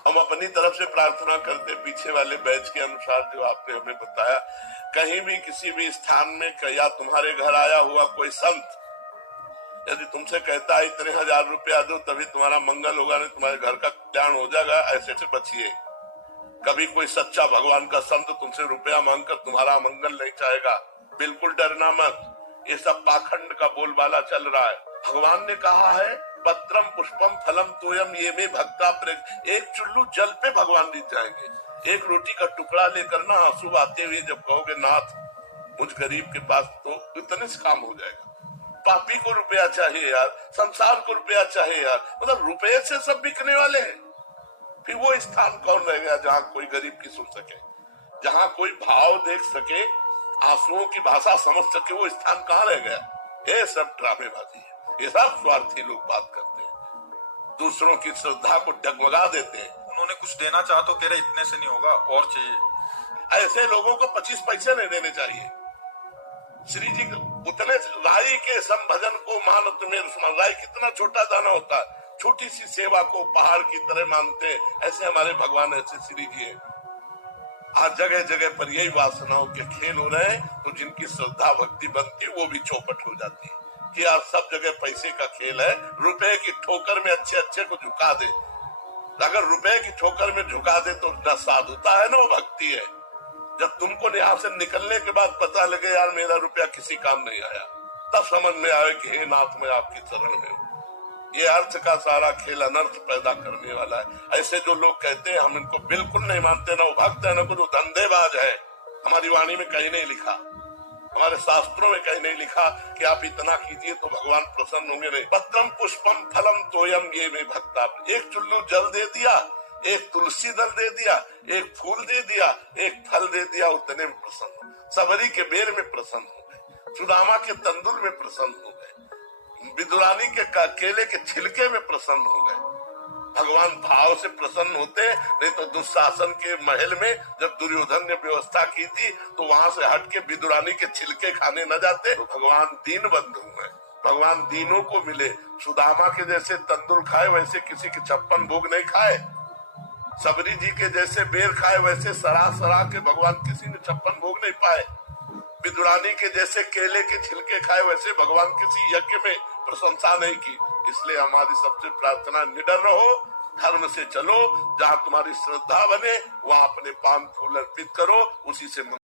हम अपनी तरफ से प्रार्थना करते पीछे वाले बैच के अनुसार जो आपने हमें बताया। कहीं भी किसी भी स्थान में या तुम्हारे घर आया हुआ कोई संत यदि तुमसे कहता है इतने 1000 रुपया दो तभी तुम्हारा मंगल होगा, नहीं तुम्हारे घर का कल्याण हो जाएगा, ऐसे से बचिए। कभी कोई सच्चा भगवान का संत तुमसे रुपया मांगकर तुम्हारा मंगल नहीं चाहेगा, बिल्कुल डरना मत। ये सब पाखंड का बोलबाला चल रहा है। भगवान ने कहा है पत्रम पुष्पम फलम तोयम ये में भक्ता प्रेम। एक चुल्लू जल पे भगवान जीत जाएंगे। एक रोटी का टुकड़ा लेकर ना आंसू आते हुए जब कहोगे नाथ मुझ गरीब के पास, तो इतने से काम हो जाएगा। पापी को रुपया चाहिए यार, संसार को रुपया चाहिए यार, मतलब रुपये से सब बिकने वाले हैं। फिर वो स्थान कौन रह गया जहाँ कोई गरीब की सुन सके, जहाँ कोई भाव देख सके, आंसुओं की भाषा समझ सके, वो स्थान कहाँ रह गया। ये सब ड्रामेबाजी है, ये सब स्वार्थी लोग बात करते हैं, दूसरों की श्रद्धा को डगमगा देते हैं। उन्होंने कुछ देना चाहा तो कह रहे इतने से नहीं होगा और चाहिए। ऐसे लोगों को 25 पैसे नहीं देने चाहिए। श्री जी उतने राई के संभजन को मान तुम्हें रुस्मान। राई कितना छोटा दाना होता है, छोटी सी सेवा को पहाड़ की तरह मानते, ऐसे हमारे भगवान ऐसे श्री जी है। आज जगह जगह पर यही वासनाओं के खेल हो रहे हैं, तो जिनकी श्रद्धा भक्ति बनती है वो भी चौपट हो जाती है कि यार सब जगह पैसे का खेल है, रुपए की ठोकर में अच्छे अच्छे को झुका दे। अगर रुपए की ठोकर में झुका दे तो न साधुता है न वो भक्ति है। जब तुमको यहाँ से निकलने के बाद पता लगे यार मेरा रुपया किसी काम नहीं आया, तब समझ में आए कि हे नाथ मैं आपकी शरण में। ये अर्थ का सारा खेल अनर्थ पैदा करने वाला है। ऐसे जो लोग कहते हैं हम इनको बिल्कुल नहीं मानते, ना वो भक्त है ना कुछ धंधेबाज है। हमारी वाणी में कहीं नहीं लिखा, हमारे शास्त्रों में कहीं नहीं लिखा कि आप इतना कीजिए तो भगवान प्रसन्न होंगे। नहीं, पत्रम पुष्पम फलम तोयम ये में भक्ता। एक चुल्लू जल दे दिया, एक तुलसी दल दे दिया, एक फूल दे दिया, एक फल दे दिया, उतने में प्रसन्न हो। सबरी के बेर में प्रसन्न हो गए, सुदामा के तंदुल में प्रसन्न हो गए, विदुरानी के केले के छिलके में प्रसन्न हो गए। भगवान भाव से प्रसन्न होते, नहीं तो दुशासन के महल में जब दुर्योधन ने व्यवस्था की थी तो वहां से हट के विदुरानी के छिलके खाने न जाते। तो भगवान दीन बंधु है, भगवान दीनों को मिले। सुदामा के जैसे तंदुल खाए वैसे किसी के 56 भोग नहीं खाए, सबरी जी के जैसे बेर खाए वैसे सरा सरा के भगवान किसी ने 56 भोग नहीं पाए। विदुरानी के जैसे केले के छिलके खाए वैसे भगवान किसी यज्ञ में प्रशंसा नहीं की। इसलिए हमारी सबसे प्रार्थना, निडर रहो, धर्म से चलो, जहाँ तुम्हारी श्रद्धा बने वहाँ अपने पान फूल अर्पित करो, उसी से